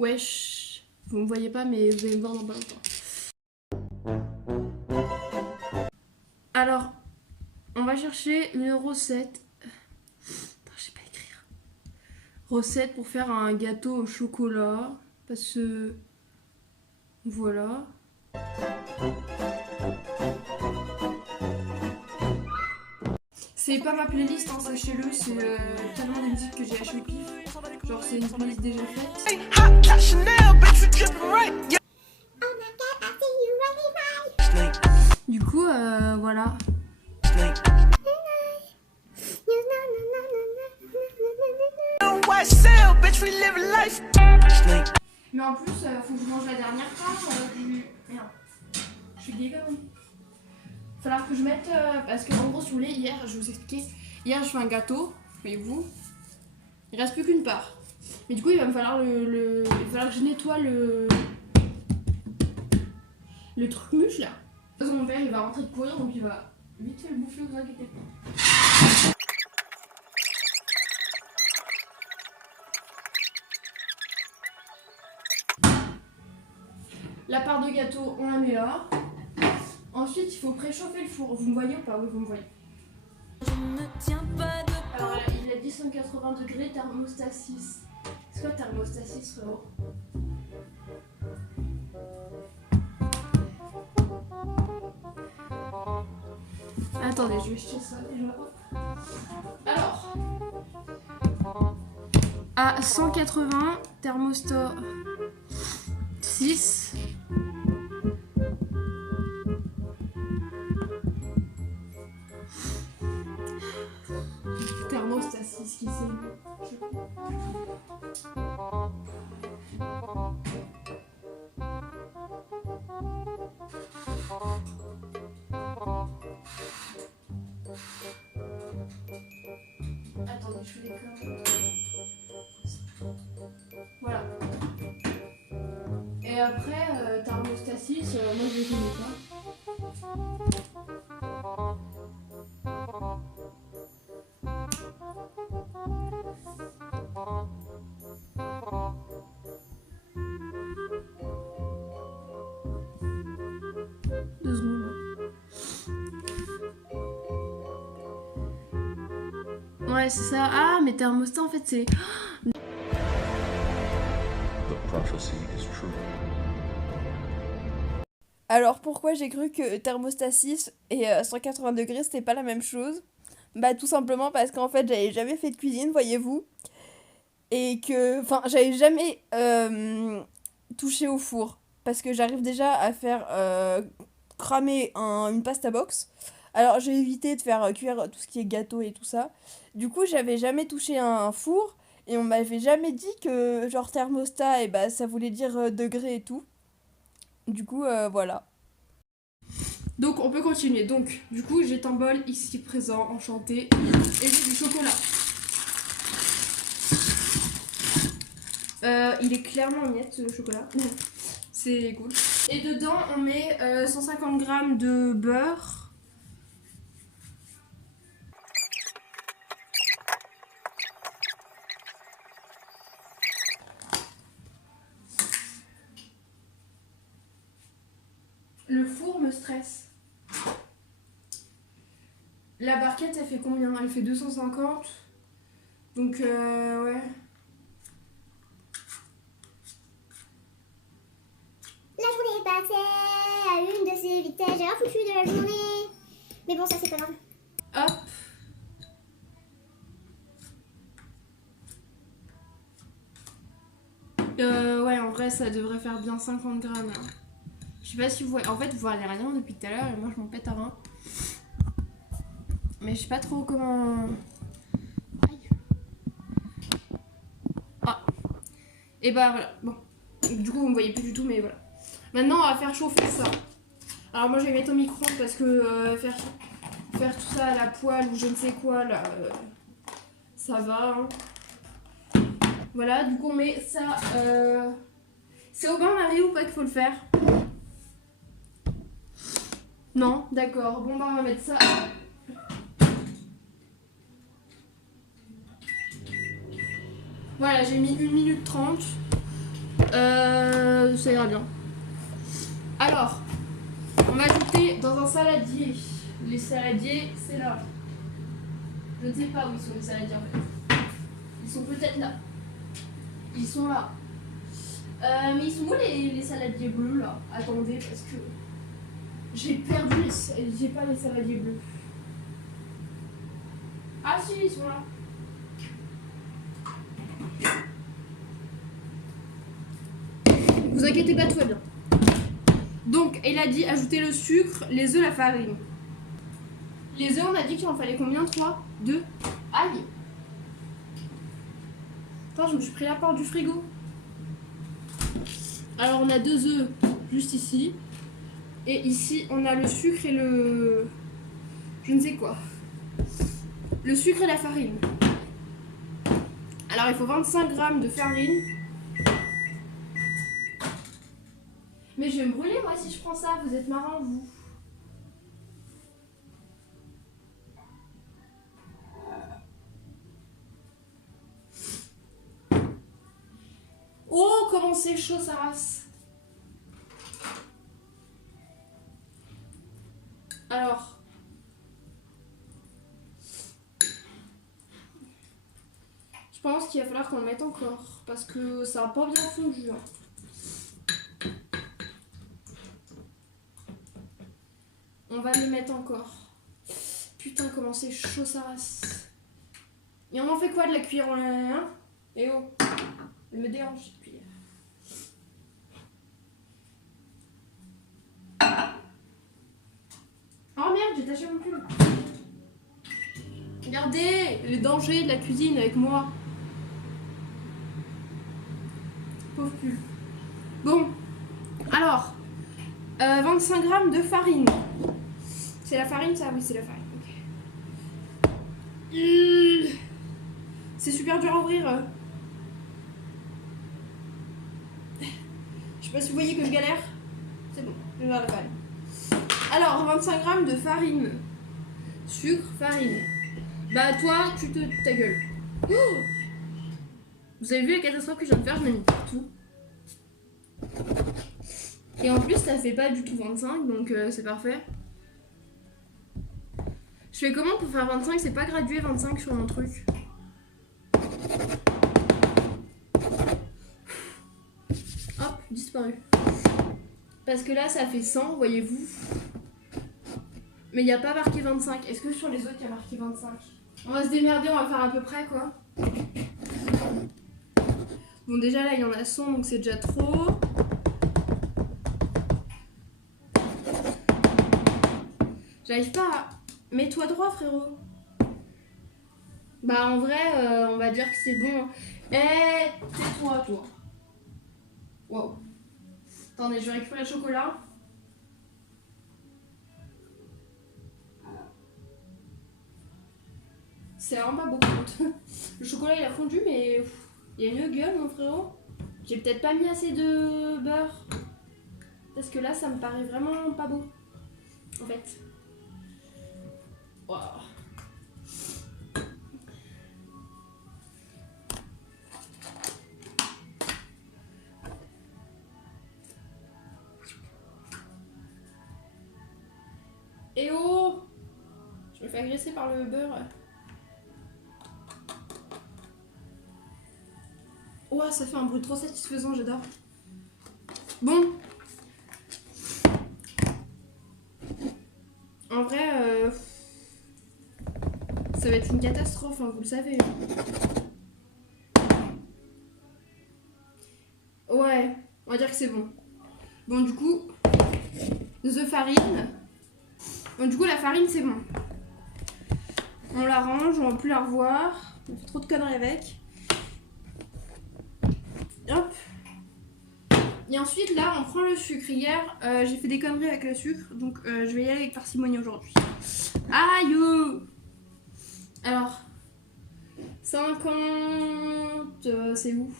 Wesh, vous me voyez pas mais vous allez me voir dans pas longtemps. Alors, on va chercher une recette. Attends, je sais pas écrire. Recette pour faire un gâteau au chocolat. Parce que... Voilà. C'est pas ma playlist, hein, sachez-le, c'est tellement des musiques que j'ai achetées au pif. Genre c'est une playlist déjà faite. Du coup, voilà. Mais en plus, faut que je mange la dernière part. Merde. Je suis gay quand même. Il va falloir que je mette... parce que en gros, si vous voulez, hier, je vais vous expliquer. Hier, je fais un gâteau, voyez-vous. Il reste plus qu'une part. Mais du coup, il va me falloir il va falloir que je nettoie le truc mûche là. De toute façon, mon père, il va rentrer de courir, donc il va vite fait le bouffer, vous inquiétez pas. La part de gâteau, on la met là. Ensuite, il faut préchauffer le four. Vous me voyez ou pas? Oui, vous me voyez. Je ne tiens pas de... Alors là, il a dit 180 degrés, thermostat 6. C'est quoi thermostat 6, frérot? Attendez, je vais jeter ça déjà. Alors, à 180, thermostat 6. Thermostat 6 qui c'est. Attendez, je fais des conneries. Voilà. Et après, thermostat 6, moi je les connais pas. Deux secondes. Ouais, c'est ça. Ah, mais thermostat en fait c'est... Alors pourquoi j'ai cru que thermostat 6 et 180 degrés c'était pas la même chose? Bah tout simplement parce qu'en fait j'avais jamais fait de cuisine, voyez-vous. Et que, enfin j'avais jamais touché au four. Parce que j'arrive déjà à faire cramer une pasta box. Alors j'ai évité de faire cuire tout ce qui est gâteau et tout ça. Du coup j'avais jamais touché un four. Et on m'avait jamais dit que genre thermostat, et bah ça voulait dire degré et tout. Du coup voilà. Donc on peut continuer. Donc du coup j'ai un bol ici présent, enchanté. Et j'ai du chocolat. Il est clairement miette le chocolat. C'est cool. Et dedans on met 150 g de beurre. Le four me stresse. La barquette, elle fait combien? Elle fait 250. Donc, ouais. La journée est passée à une de ces vitesses. J'ai rien foutu de la journée. Mais bon, ça c'est pas grave. Hop. Ouais, en vrai, ça devrait faire bien 50 grammes. Là. Je sais pas si vous voyez. En fait, vous voyez rien depuis tout à l'heure et moi, je m'en pète à rein. Mais je sais pas trop comment... Aïe. Ah. Et bah voilà. Bon. Du coup, vous me voyez plus du tout, mais voilà. Maintenant, on va faire chauffer ça. Alors moi, je vais mettre au micro-ondes parce que faire tout ça à la poêle ou je ne sais quoi, là, ça va. Hein. Voilà, du coup, on met ça... C'est au bain-marie ou pas qu'il faut le faire? Non, d'accord. Bon, bah, on va mettre ça... Voilà, j'ai mis 1 minute 30. Ça ira bien. Alors, on va ajouter dans un saladier. Les saladiers, c'est là. Je ne sais pas où ils sont les saladiers en fait. Ils sont peut-être là. Ils sont là. Mais ils sont où les saladiers bleus là? Attendez, parce que j'ai perdu j'ai pas les saladiers bleus. Ah si, ils sont là. Vous inquiétez pas, tout va bien. Donc, il a dit ajouter le sucre, les œufs, la farine. Les œufs, on a dit qu'il en fallait combien? 3, 2. Aïe. Attends, je me suis pris la porte du frigo. Alors, on a 2 œufs juste ici. Et ici, on a le sucre et le... je ne sais quoi. Le sucre et la farine. Alors, il faut 25 grammes de farine. Mais je vais me brûler, moi, si je prends ça. Vous êtes marrants, vous. Oh, comment c'est chaud, sa race. Alors... je pense qu'il va falloir qu'on le mette encore. Parce que ça n'a pas bien fondu. Hein. On va les mettre encore. Putain, comment c'est chaud, sa race. Et on en fait quoi de la cuillère en hein? Eh oh, elle me dérange cette cuillère. Oh merde, j'ai taché mon pull. Regardez les dangers de la cuisine avec moi. Pauvre pull. Bon, alors, 25 grammes de farine. C'est la farine ça? Oui, c'est la farine. Okay. C'est super dur à ouvrir. Je sais pas si vous voyez que je galère. C'est bon, je vais la farine. Alors, 25 grammes de farine. Sucre, farine. Bah toi, tu te... ta gueule. Oh, vous avez vu la catastrophe que je viens de faire? Je l'ai mis partout. Et en plus, ça fait pas du tout 25, donc c'est parfait. Je fais comment pour faire 25? C'est pas gradué 25 sur mon truc. Hop, disparu. Parce que là, ça fait 100, voyez-vous. Mais il n'y a pas marqué 25. Est-ce que sur les autres, il y a marqué 25? On va se démerder, on va faire à peu près, quoi. Bon, déjà, là, il y en a 100, donc c'est déjà trop. J'arrive pas à... Mets-toi droit, frérot. Bah, en vrai, on va dire que c'est bon. Eh, tais-toi, toi. Wow. Attendez, je vais récupérer le chocolat. C'est vraiment pas beaucoup. Le chocolat, il a fondu, mais il y a une gueule, mon frérot. J'ai peut-être pas mis assez de beurre. Parce que là, ça me paraît vraiment pas beau. En fait. Wow. Et oh! Je me fais agresser par le beurre. Ouah, ça fait un bruit trop satisfaisant, j'adore. Bon. En vrai, ça va être une catastrophe, hein, vous le savez. Ouais, on va dire que c'est bon. Bon, du coup, the farine. Bon, du coup, la farine, c'est bon. On la range, on va plus la revoir. On fait trop de conneries avec. Hop. Et ensuite, là, on prend le sucre. Hier, j'ai fait des conneries avec le sucre, donc je vais y aller avec parcimonie aujourd'hui. Aïe! Alors, 50... c'est où?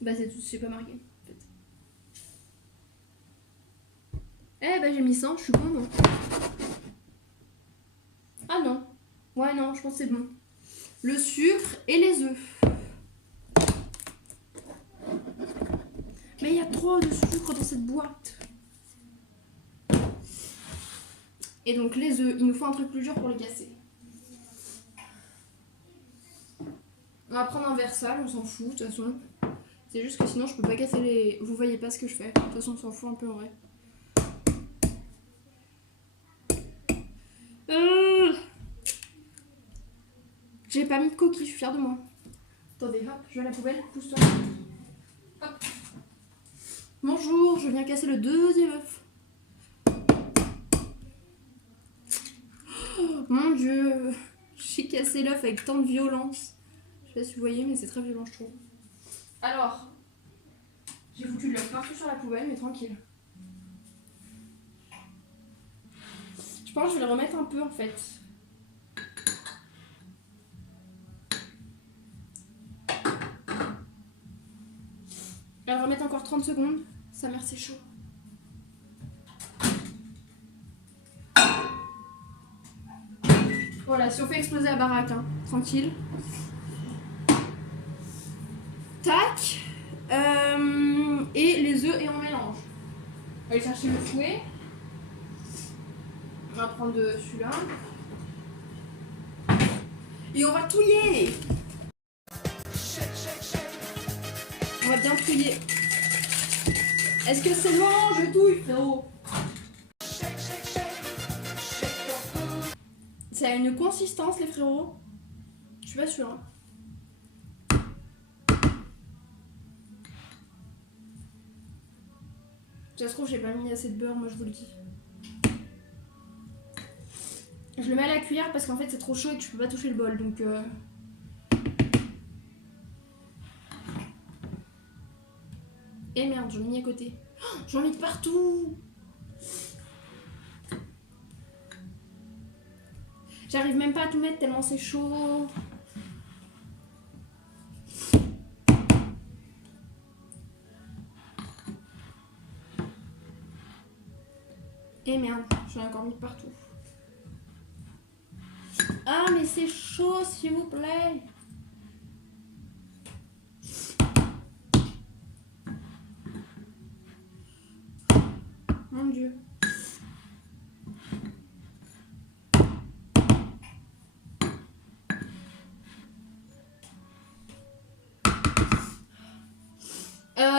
Bah, c'est tout, c'est pas marqué, en fait. Eh bah, j'ai mis 100, je suis con, non? Ah non. Ouais, non, je pense que c'est bon. Le sucre et les œufs. a trop de sucre dans cette boîte. Et donc les œufs, il nous faut un truc plus dur pour les casser. On va prendre un verre sale, on s'en fout de toute façon. C'est juste que sinon je peux pas casser les... Vous voyez pas ce que je fais. De toute façon on s'en fout un peu en vrai. J'ai pas mis de coquille, je suis fière de moi. Attendez, hop, je vais à la poubelle, pousse-toi. Hop. Bonjour, je viens casser le deuxième œuf. Oh, mon dieu, j'ai cassé l'œuf avec tant de violence. Je sais pas si vous voyez, mais c'est très violent, je trouve. Alors, j'ai foutu de l'œuf partout sur la poubelle, mais tranquille. Je pense que je vais le remettre un peu en fait. Je vais le remettre encore 30 secondes. Sa mère, c'est chaud. Voilà, si on fait exploser la baraque, hein, tranquille. Tac. Et les œufs et on mélange. On va aller chercher le fouet. On va prendre celui-là. Et on va touiller. On va bien touiller. Est-ce que c'est bon? Je touille, frérot. Ça a une consistance, les frérots. Je suis pas sûre. Hein. Ça se trouve, j'ai pas mis assez de beurre, moi je vous le dis. Je le mets à la cuillère parce qu'en fait c'est trop chaud et que je peux pas toucher le bol, donc Et merde, j'en ai mis à côté. Oh, j'en ai mis de partout. J'arrive même pas à tout mettre tellement c'est chaud. Et merde, j'en ai encore mis de partout. Ah mais c'est chaud s'il vous plaît. Mon dieu.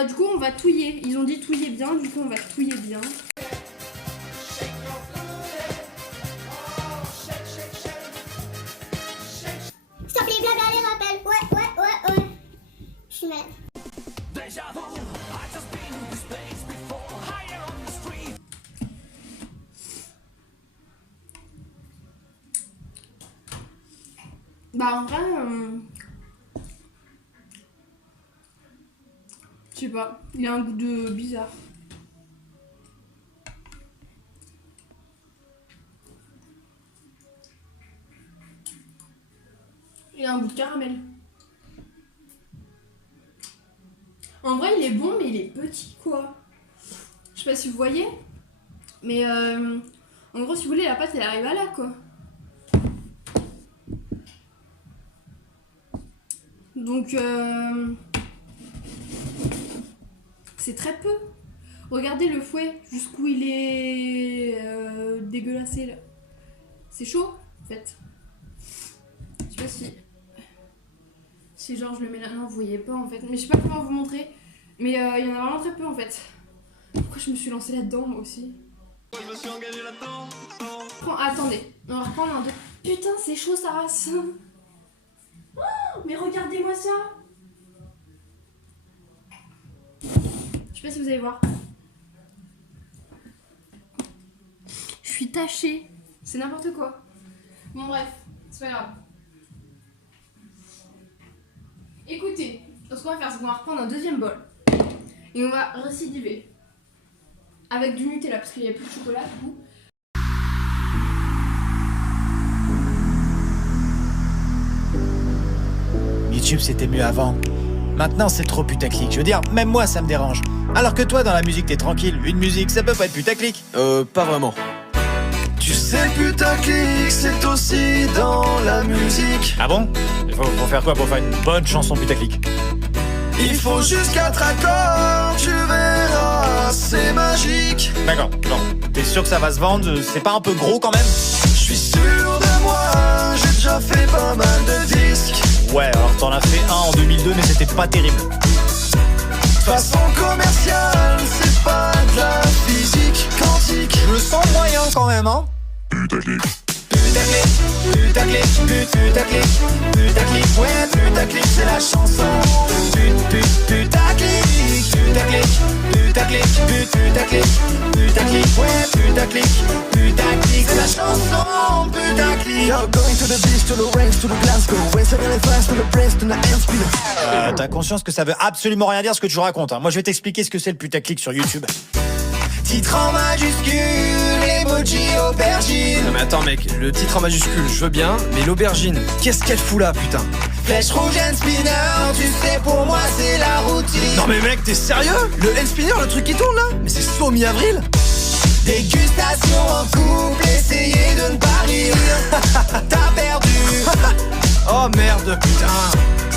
Du coup on va touiller. Ils ont dit touiller bien, du coup on va touiller bien. Stop les blabla, les rappels. Ouais. Je suis malade. Bah en vrai, je sais pas, il a un goût de bizarre. Il a un goût de caramel. En vrai, il est bon, mais il est petit, quoi. Je sais pas si vous voyez, mais en gros, si vous voulez, la pâte, elle arrive à là, quoi. Donc, c'est très peu. Regardez le fouet, jusqu'où il est dégueulassé, là. C'est chaud, en fait. Je sais pas si genre je le mets là. Non, vous voyez pas, en fait. Mais je sais pas comment vous montrer. Mais il y en a vraiment très peu, en fait. Pourquoi je me suis lancée là-dedans, moi aussi? Je me suis engagée là-dedans. Attendez, on va reprendre un deux. Putain, c'est chaud, sa race. Oh, mais regardez-moi ça. Je sais pas si vous allez voir. Je suis tachée. C'est n'importe quoi. Bon bref, c'est pas grave. Écoutez, ce qu'on va faire, c'est qu'on va reprendre un deuxième bol. Et on va récidiver. Avec du Nutella, parce qu'il n'y a plus de chocolat du coup. YouTube c'était mieux avant. Maintenant c'est trop putaclic. Je veux dire, même moi ça me dérange. Alors que toi dans la musique t'es tranquille. Une musique ça peut pas être putaclic. Pas vraiment. Tu sais putaclic c'est aussi dans la musique. Ah bon? Faut faire quoi pour faire une bonne chanson putaclic? Il faut juste 4 accords, tu verras. toi c'est magique. D'accord, genre, t'es sûr que ça va se vendre? C'est pas un peu gros quand même? Je suis sûr de moi, j'ai déjà fait pas mal de disques. Ouais, alors t'en as fait un en 2002, mais c'était pas terrible. Façon commerciale, c'est pas de la physique quantique. Je le sens moyen quand même, hein? Putaclic, Putaclic, putaclic, putaclic, ouais, putaclic, c'est la chanson. Putaclic, putaclic, putaclic, putaclic, putaclic, ouais, putaclic, putaclic, c'est la chanson. Putaclic. You're going to the beach, to the range, to the Glasgow. Race really fast, to the press, to the hand spinner. T'as conscience que ça veut absolument rien dire ce que tu racontes, hein. Moi je vais t'expliquer ce que c'est le putaclic sur YouTube. Titre en majuscule, emoji aubergine. Non mais attends mec, le titre en majuscule, je veux bien, mais l'aubergine, qu'est-ce qu'elle fout là, putain? Flèche rouge and spinner, tu sais pour moi c'est la routine. Non mais mec, t'es sérieux? Le hand spinner, le truc qui tourne là? Mais c'est saut mi-avril? Dégustation en couple, essayez de ne pas rire. T'as perdu. Oh merde, putain.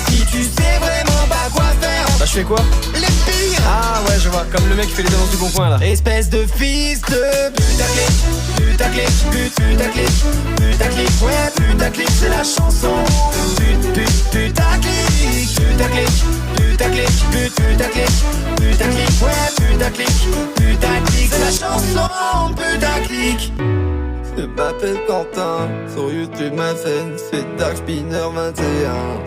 Si tu sais vraiment pas quoi faire, Bah je fais quoi? les pires. Ah ouais, je vois, comme le mec qui fait les annonces du bon coin là. Espèce de fils de putaclic, putaclic, putaclic, putaclic, ouais, putaclic, c'est la chanson. Putaclic, putaclic, putaclic, putaclic, putaclic, ouais, putaclic, putaclic, c'est la chanson. Putaclic. Je m'appelle Quentin, sur YouTube ma scène c'est Dark Spinner 21.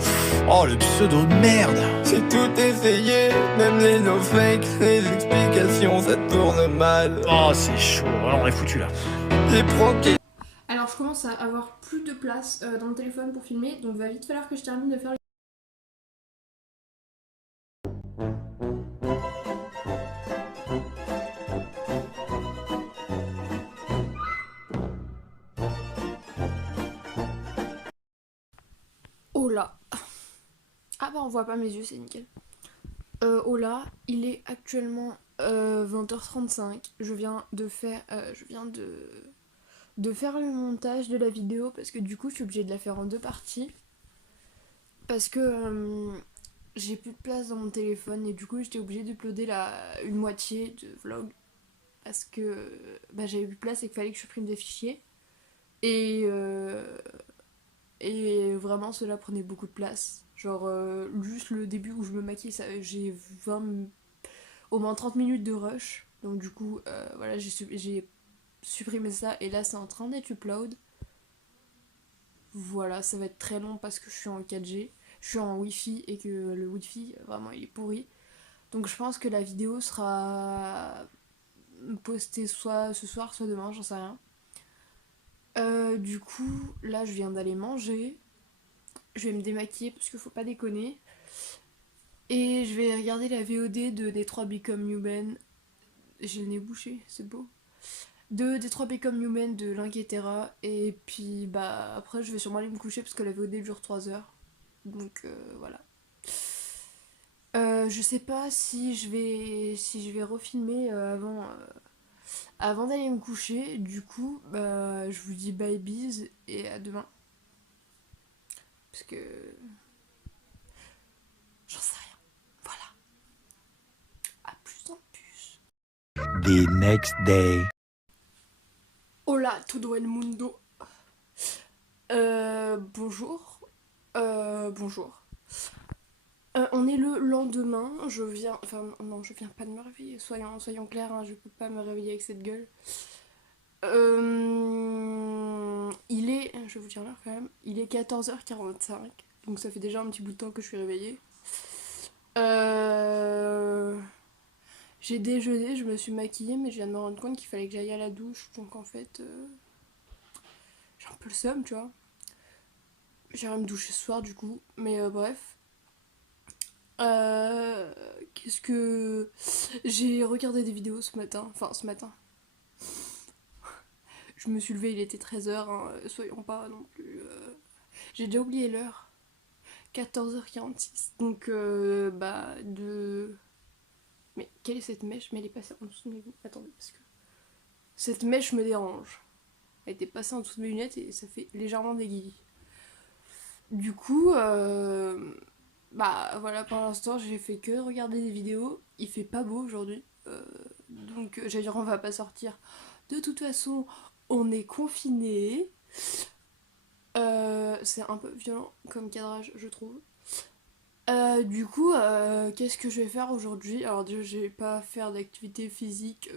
Oh le pseudo de merde. J'ai tout essayé, même les no fake, les explications ça tourne mal. Oh c'est chaud, alors on est foutu là. J'ai proqué. Alors je commence à avoir plus de place dans mon téléphone pour filmer, donc va vite falloir que je termine de faire les... Oh là. Ah bah on voit pas mes yeux, c'est nickel. Oh là, il est actuellement 20h35. Je viens de faire le montage de la vidéo parce que du coup je suis obligée de la faire en deux parties. Parce que j'ai plus de place dans mon téléphone et du coup j'étais obligée d'uploader une moitié de vlog. Parce que bah, j'avais plus de place et qu'il fallait que je supprime des fichiers. Et vraiment cela prenait beaucoup de place. Genre juste le début où je me maquille, j'ai au moins 30 minutes de rush. Donc du coup voilà, j'ai supprimé ça et là c'est en train d'être upload. Voilà, ça va être très long parce que je suis en 4G, je suis en Wi-Fi et que le Wi-Fi vraiment il est pourri. Donc je pense que la vidéo sera postée soit ce soir soit demain, j'en sais rien. Du coup là je viens d'aller manger. Je vais me démaquiller parce qu'il faut pas déconner. Et je vais regarder la VOD de Detroit Become Human. J'ai le nez bouché, c'est beau. De Detroit Become Human de Linketera. Et puis bah après je vais sûrement aller me coucher parce que la VOD dure 3 heures. Donc voilà. Je sais pas si je vais refilmer avant d'aller me coucher. Du coup bah je vous dis bye bise et à demain. Parce que... j'en sais rien. Voilà. À plus en plus. The next day. Hola, todo el mundo. Bonjour. Bonjour. On est le lendemain. Je viens pas de me réveiller. Soyons clairs, hein, je peux pas me réveiller avec cette gueule. Il est, je vais vous dire l'heure quand même, il est 14h45, donc ça fait déjà un petit bout de temps que je suis réveillée. J'ai déjeuné, je me suis maquillée, mais je viens de me rendre compte qu'il fallait que j'aille à la douche, donc en fait, j'ai un peu le seum, tu vois. J'irai me doucher ce soir du coup, mais bref. Qu'est-ce que... J'ai regardé des vidéos ce matin. Je me suis levée, il était 13h, hein, soyons pas non plus... J'ai déjà oublié l'heure. 14h46. Donc, bah, de... Mais quelle est cette mèche? Mais elle est passée en dessous de mes lunettes. Attendez, parce que... Cette mèche me dérange. Elle était passée en dessous de mes lunettes et ça fait légèrement des guillis. Du coup, bah voilà, pour l'instant, j'ai fait que regarder des vidéos. Il fait pas beau aujourd'hui. donc j'allais dire on va pas sortir. De toute façon, on est confinés. C'est un peu violent comme cadrage, je trouve. Du coup, qu'est-ce que je vais faire aujourd'hui? Alors déjà, je vais pas faire d'activité physique.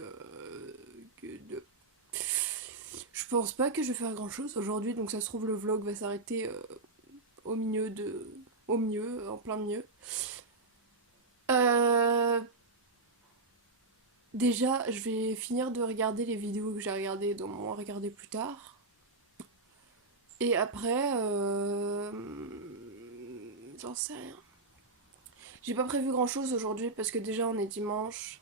Je pense pas que je vais faire grand chose aujourd'hui, donc ça se trouve le vlog va s'arrêter au milieu, en plein milieu. Déjà, je vais finir de regarder les vidéos que j'ai regardées, dont on va regarder plus tard. Et après, j'en sais rien. J'ai pas prévu grand chose aujourd'hui parce que déjà on est dimanche.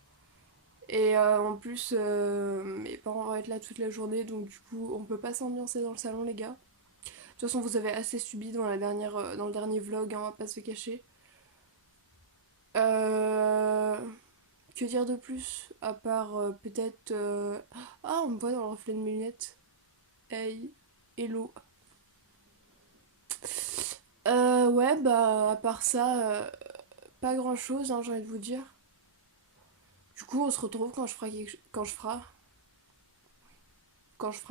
Et en plus, mes parents vont être là toute la journée, donc du coup, on peut pas s'ambiancer dans le salon, les gars. De toute façon, vous avez assez subi dans le dernier vlog, hein, on va pas se cacher. Que dire de plus? À part peut-être... Ah, on me voit dans le reflet de mes lunettes. Hey, hello. Ouais, bah, à part ça, pas grand chose, hein, j'ai envie de vous dire. Du coup, on se retrouve quand je ferai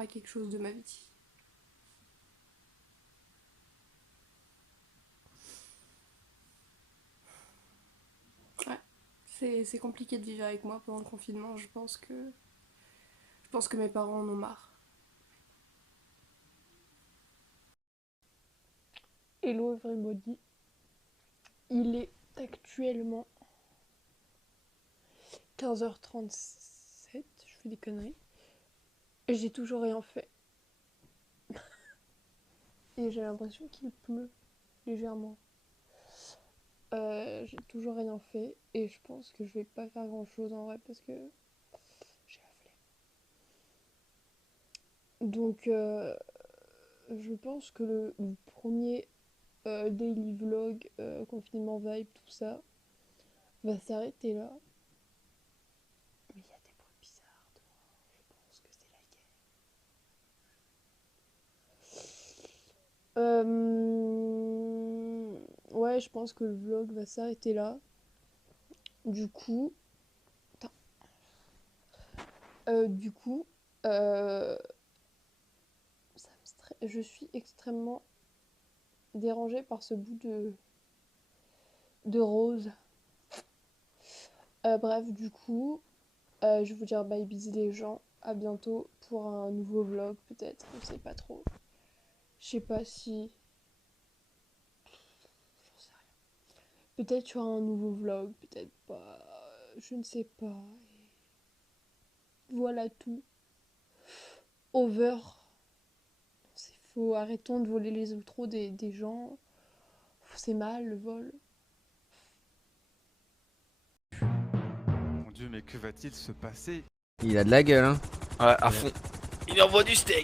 quelque chose de ma vie. Ouais, c'est compliqué de vivre avec moi pendant le confinement. Je pense que mes parents en ont marre. Hello everybody. Il est actuellement 15h37, je fais des conneries. Et j'ai toujours rien fait. Et j'ai l'impression qu'il pleut légèrement. J'ai toujours rien fait et je pense que je vais pas faire grand chose en vrai parce que j'ai la flemme. Donc je pense que le premier daily vlog, confinement vibe, tout ça, va s'arrêter là. Mais il y a des bruits bizarres dehors, je pense que c'est la guerre. Ouais, je pense que le vlog va s'arrêter là. Du coup... je suis extrêmement dérangée par ce bout de rose. Bref, du coup, je vais vous dire bye bisous les gens. À bientôt pour un nouveau vlog peut-être, je sais pas trop. Je sais pas si... J'en sais rien. Peut-être sur un nouveau vlog, peut-être pas. Je ne sais pas. Voilà tout. Over. C'est faux. Arrêtons de voler les outros des gens. C'est mal le vol. Mon Dieu, mais que va-t-il se passer? Il a de la gueule, hein. Ouais, à fond. Il envoie du steak.